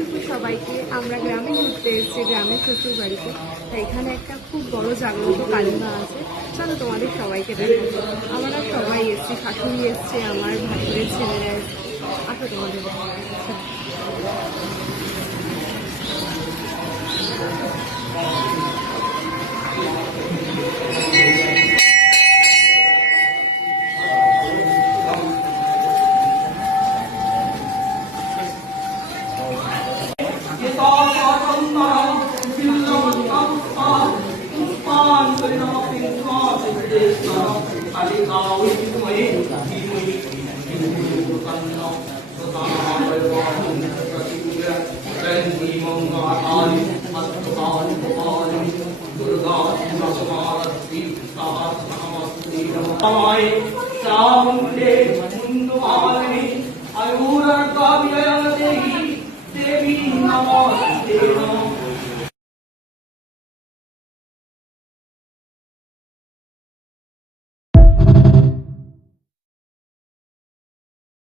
দুপুর সবাইকে। আমরা গ্রামে ঘুরতে এসেছি, গ্রামের শ্বশুর বাড়িতে। তাই এখানে একটা খুব বড় জাগ্রত কালিমা আছে। চলো তোমাদের সবাইকে দেখো। আমরা সবাই এসেছি, শাশুড়ি এসছে, আমার ভাইয়ের ছেলেরা এসছে। আসো তোমাদের देवी नमोस्तुते।